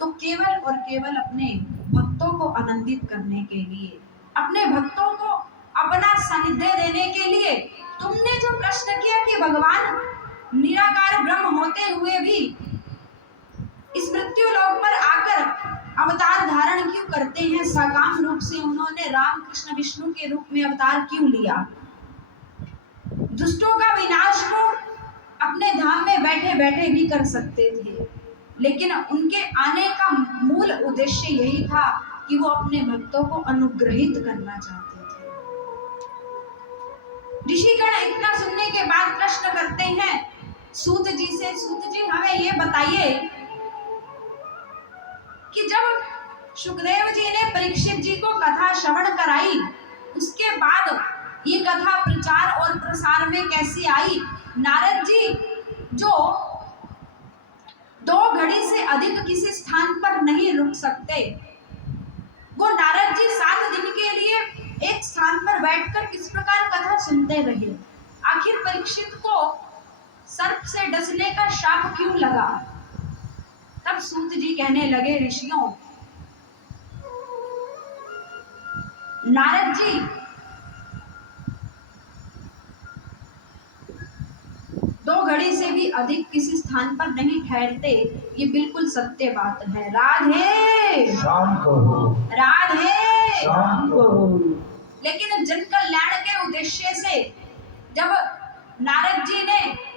तो केवल और केवल अपने भक्तों को आनंदित करने के लिए, अपने भक्तों को अपना सानिध्य देने के लिए। तुमने जो प्रश्न किया कि भगवान निराकार ब्रह्म होते हुए भी इस मृत्यु लोक पर आकर अवतार धारण क्यों करते हैं, सकाम रूप से उन्होंने राम कृष्ण विष्णु के रूप में अवतार क्यों लिया? दुष्टों का विनाश को अपने धाम में बैठे बैठे भी कर सकते थे, लेकिन उनके आने का मूल उद्देश्य यही था कि वो अपने भक्तों को अनुग्रहित करना चाहते थे। ऋषिगण इतना सुनने के बाद प्रश्न करते हैं सूत जी से, सूत जी हमें ये बताइए कि जब सुखदेव जी ने परीक्षित जी को कथा श्रवण कराई, उसके बाद ये कथा प्रचार और प्रसार में कैसी आई? नारद जी जो 2 घड़ी से अधिक किसी स्थान पर नहीं रुक सकते, वो नारद जी 7 दिन के लिए एक स्थान पर बैठकर किस प्रकार कथा सुनते रहे? आखिर परीक्षित को सर्प से डसने का शाप क्यों लगा? तब सूत जी कहने लगे, ऋषियों, नारद जी 2 घड़ी से भी अधिक किसी स्थान पर नहीं ठहरते, ये बिल्कुल सत्य बात है। राधे शाम को हो, राधे शाम को हो। लेकिन जन कल्याण के उद्देश्य से जब नारद जी ने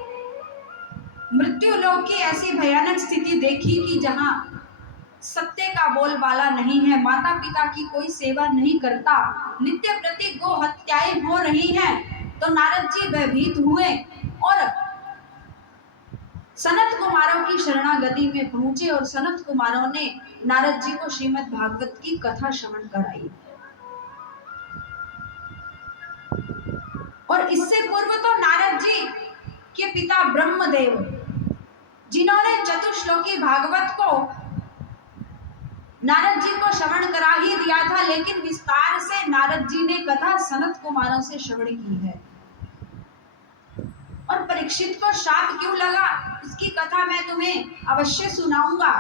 मृत्यु लोक की ऐसी भयानक स्थिति देखी कि जहां सत्य का बोलबाला नहीं है, माता पिता की कोई सेवा नहीं करता, नित्य प्रति गो हत्याएं हो रही हैं, तो नारद जी भयभीत हुए और सनत कुमारों की शरणागति में पहुंचे और सनत कुमारों ने नारद जी को श्रीमद् भागवत की कथा श्रवण कराई। और इससे पूर्व तो नारद जी के पिता ब्रह्मदेव, जिन्होंने चतुश्लोकी भागवत को नारद जी को श्रवण करा ही दिया था, लेकिन विस्तार से नारद जी ने कथा सनत कुमारों से श्रवण की है। और परीक्षित को शाप क्यों लगा, इसकी कथा मैं तुम्हें अवश्य सुनाऊंगा।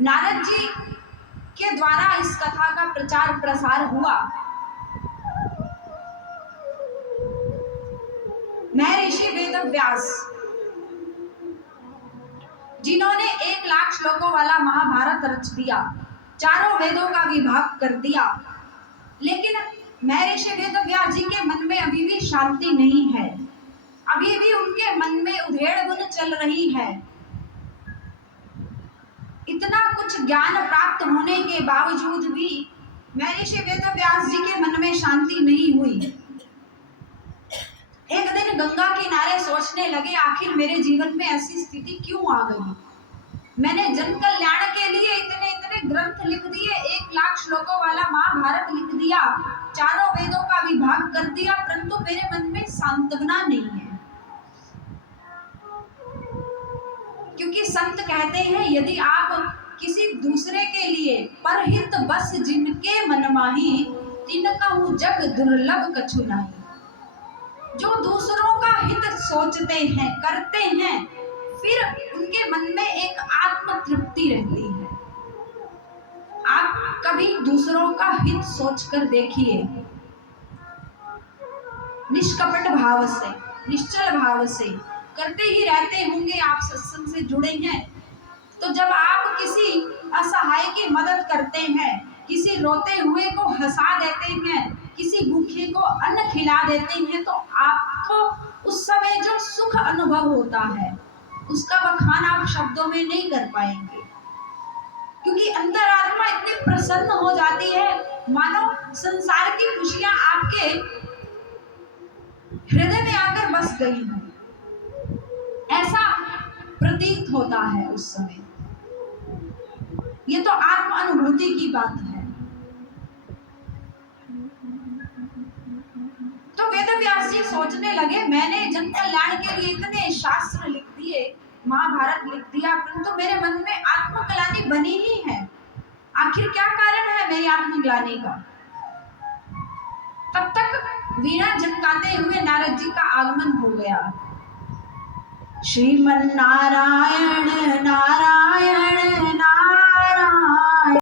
नारद जी के द्वारा इस कथा का प्रचार प्रसार हुआ। महर्षि वेदव्यास, जिन्होंने 1 लाख श्लोकों वाला महाभारत रच दिया, 4 वेदों का विभाग कर दिया, लेकिन महर्षि वेदव्यास जी के मन में अभी भी शांति नहीं है, अभी भी उनके मन में उधेड़ बुन चल रही है। इतना कुछ ज्ञान प्राप्त होने के बावजूद भी महर्षि वेदव्यास जी के मन में शांति नहीं हुई। एक दिन गंगा किनारे सोचने लगे, आखिर मेरे जीवन में ऐसी स्थिति क्यों आ गई? मैंने जन कल्याण के लिए इतने इतने ग्रंथ लिख दिए, 1 लाख श्लोकों वाला महाभारत लिख दिया, 4 वेदों का विभाग कर दिया, परंतु मेरे मन में सांत्वना नहीं है। क्योंकि संत कहते हैं, यदि आप किसी दूसरे के लिए परहित बस जिनके मन माही, तिनका जग दुर्लभ कछु नाही। जो दूसरों का हित सोचते हैं, करते हैं, फिर उनके मन में एक आत्म तृप्ति रहती है। आप कभी दूसरों का हित सोचकर देखिए, निष्कपट भाव से, निश्चल भाव से करते ही रहते होंगे। आप सत्संग से जुड़े हैं, तो जब आप किसी असहाय की मदद करते हैं, किसी रोते हुए को हंसा देते हैं, किसी भूखे को अन्न खिला देते हैं, तो आपको उस समय जो सुख अनुभव होता है, उसका बखान आप शब्दों में नहीं कर पाएंगे, क्योंकि अंतरात्मा इतनी प्रसन्न हो जाती है, मानो संसार की खुशियां आपके हृदय में आकर बस गई हो, ऐसा प्रतीत होता है उस समय। ये तो आत्म अनुभूति की बात है। तो वेदव्यास जी सोचने लगे, मैंने जन कल्याण के लिए इतने शास्त्र लिख दिए, महाभारत लिख दिया, परंतु मेरे मन में आत्मग्लानि बनी ही है। आखिर क्या कारण है मेरी आत्मग्लानि का? तब तक वीणा झनकाते हुए नारद जी का आगमन हो गया। श्रीमन नारायण